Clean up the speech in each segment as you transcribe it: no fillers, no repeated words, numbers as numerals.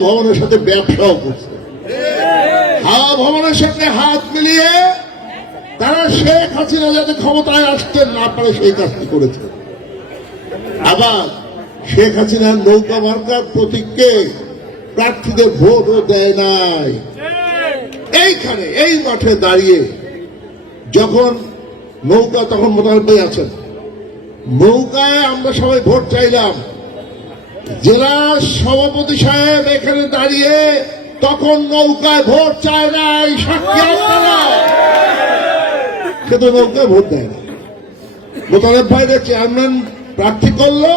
ভবনের সাথে ব্যবসাও করছে। হাওয়া ভবনের সাথে হাত মিলিয়ে তারা শেখ হাসিনা যাতে ক্ষমতায় আসতে না পারে সেই কাজটি করেছে। আবার শেখ হাসিনার নৌকা মার্কার প্রতীককে প্রার্থীদের ভোটও দেয় নাই। এইখানে এই মাঠে দাঁড়িয়ে যখন নৌকা, তখন মোতালেব ভাই আছেন, নৌকায় আমরা সবাই ভোট চাইলাম, জেলা সভাপতি সাহেব এখানে দাঁড়িয়ে তখন নৌকায় ভোট চায় নাই, সাক্ষী আপনারা, কিন্তু নৌকায় ভোট দেয় না। মোতালেব ভাইরে চেয়ারম্যান প্রার্থী করলো,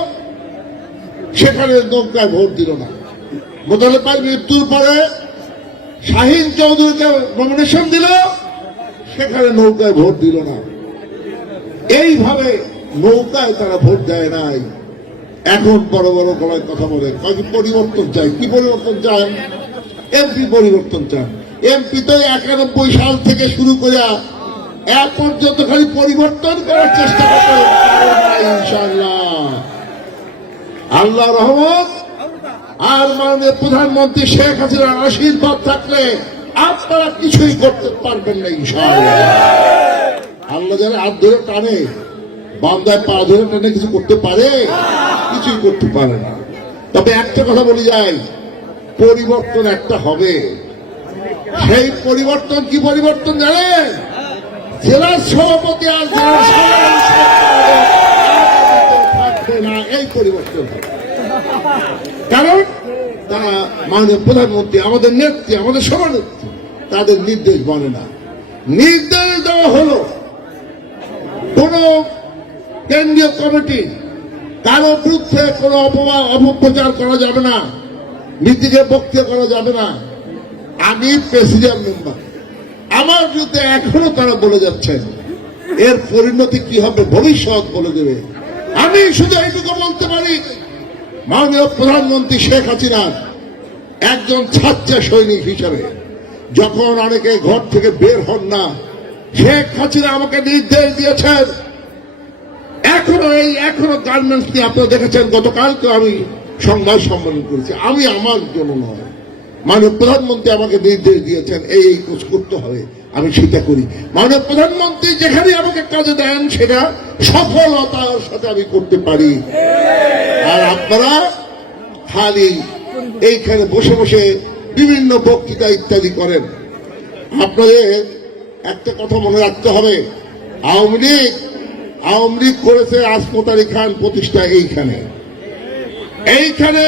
সেখানে নৌকায় ভোট দিল না। মোতালেব ভাই মৃত্যুর পরে শাহিন চৌধুরীকে নমিনেশন দিল, সেখানে নৌকায় ভোট দিল না। এইভাবে নৌকায় তারা ভোট দেয় নাই। এখন বড় বড় গলায় কথা বলে পরিবর্তন চাই। কি পরিবর্তন চান? এমপি পরিবর্তন চান। এমপি তো 91 সাল থেকে শুরু করে এক পর্যন্ত খালি পরিবর্তন করার চেষ্টা করতে, ইনশাআল্লাহ আল্লাহ রহমত আর মাননীয় প্রধানমন্ত্রী শেখ হাসিনার আশীর্বাদ থাকলে আপনারা কিছুই করতে পারবেন না, ইনশাআল্লাহ। আল্লাহ যারা হাত ধরে টানে, বান্দায় পা ধরে টানে কিছু করতে পারে? কিছুই করতে পারে না। তবে একটা কথা বলি যাই, পরিবর্তন একটা হবে। সেই পরিবর্তন কি পরিবর্তন জানেন? জেলার সভাপতি আর জেলার থাকবে না, এই পরিবর্তন হবে। কারণ তারা মাননীয় প্রধানমন্ত্রী, আমাদের নেত্রী, আমাদের সভানেত্রী, তাদের নির্দেশ মানে না। নির্দেশ দেওয়া হলো কোন কেন্দ্রীয় কমিটি কারো বিরুদ্ধে কোনো অপপ্রচার করা যাবে না, নীতিকে বক্তৃতা করা যাবে না। আমি প্রেসিডেন্ট মেম্বার, আমার বিরুদ্ধে এখনো তারা বলে যাচ্ছেন, এর পরিণতি কি হবে ভবিষ্যৎ বলে দেবে। আমি শুধু এইটুকু বলতে পারি, মাননীয় প্রধানমন্ত্রী শেখ হাসিনা একজন ছাত্র সৈনিক হিসাবে যখন অনেকে ঘর থেকে বের হন না, শেখ হাসিনা আমাকে নির্দেশ দিয়েছেন। এখনো গার্মেন্টস নিয়ে আপনারা দেখেছেন, গতকালকে আমি সংবাদ সম্মেলন করেছি। আমি আমার জন্য নয়, মাননীয় প্রধানমন্ত্রী আমাকে নির্দেশ দিয়েছেন এই কাজ করতে হবে, আমি সেটা করি। মাননীয় প্রধানমন্ত্রী যেখানে আমাকে কাজে দেন সেটা সফলতার সাথে আমি করতে পারি। আর আপনারা খালি এইখানে বসে বসে বিভিন্ন বক্তৃতা ইত্যাদি করেন। আপনাদের একটা কথা মনে রাখতে হবে, আওয়ামী লীগ করেছে আসমত আলী খান প্রতিষ্ঠা এইখানে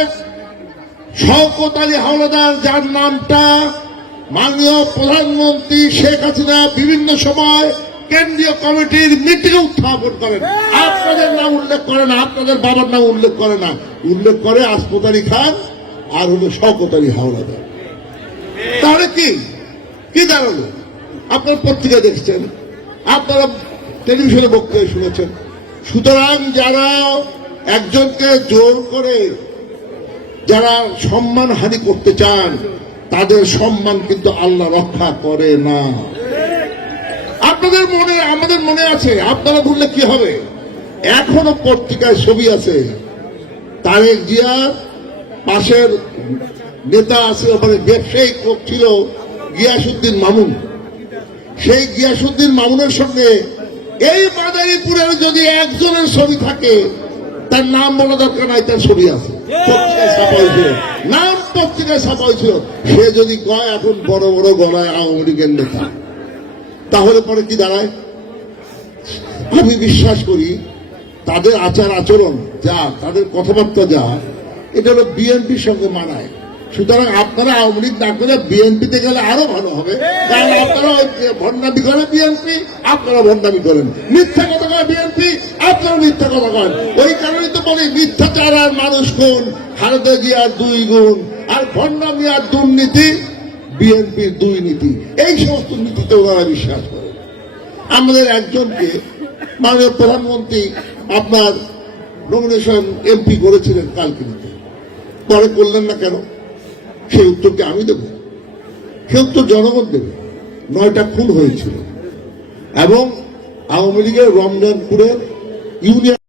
শওকত আলী হাওলাদার, যার নামটা মাননীয় প্রধানমন্ত্রী শেখ হাসিনা বিভিন্ন সময় কেন্দ্রীয় কমিটির মিটিংয়ে উত্থাপন করেন, আপনাদের নাম উল্লেখ করে না, আপনাদের বাবার নাম উল্লেখ করে না, উল্লেখ করে আসমত আলী খান আর হলো শওকত আলী হাওলাদার। তাহলে কি দাঁড়ালো? আপনার পত্রিকা দেখছেন, আপনারা টেলিভিশনে বক্তব্য শুনেছেন। সুতরাং যারা একজনকে জোর করে যারা সম্মান হানি করতে চান, তাদের সম্মান কিন্তু আল্লাহ রক্ষা করে না। আপনাদের মনে, আমাদের মনে আছে, আপনারা বললে কি হবে, এখনো পত্রিকায় ছবি আছে, তারেক জিয়ার পাশের নেতা আছে, ওখানে ব্যবসায়ী লোক ছিল গিয়াসউদ্দিন মামুন। সেই গিয়াসউদ্দিন মামুনের সঙ্গে এই মাদারীপুরের যদি একজনের ছবি থাকে, তার নাম বলা দরকার নাই, তার ছবি আছে, পত্রিকায় ছাপা হয়েছিল, নাম পত্রিকায় ছাপা হয়েছিল। সে যদি কয় এখন বড় বড় গলায় আওয়ামী লীগের নেতা, তাহলে পরে কি দাঁড়ায়? আমি বিশ্বাস করি তাদের আচার আচরণ যা, তাদের কথাবার্তা যা, এটা হলো বিএনপির সঙ্গে মানায়। সুতরাং আপনারা আওয়ামী লীগ না করে বিএনপিতে গেলে আরো ভালো হবে, কারণ আপনারা ভণ্ডামি করে বিএনপি, আপনারা ভণ্ডামি করেন, মিথ্যা কথা কয় বিএনপি, আপনারা মিথ্যা কথা করেন। ওই কারণে তো বলি মিথ্যাচার আর মানুষ খুন, খালেদা জিয়ার 2 গুণ, আর ভণ্ডামি আর দুর্নীতি বিএনপির 2 নীতি। এই সমস্ত নীতিতে ওনারা বিশ্বাস করেন। আমাদের একজনকে মাননীয় প্রধানমন্ত্রী আপনার নমিনেশন এমপি করেছিলেন কালকিনিতে, পরে করলেন না কেন? সেই উত্তরকে আমি দেব? সে উত্তর জনগণ দেবে। 9টা খুন হয়েছিল এবং আওয়ামী লীগের রমজানপুরের ইউনিয়ন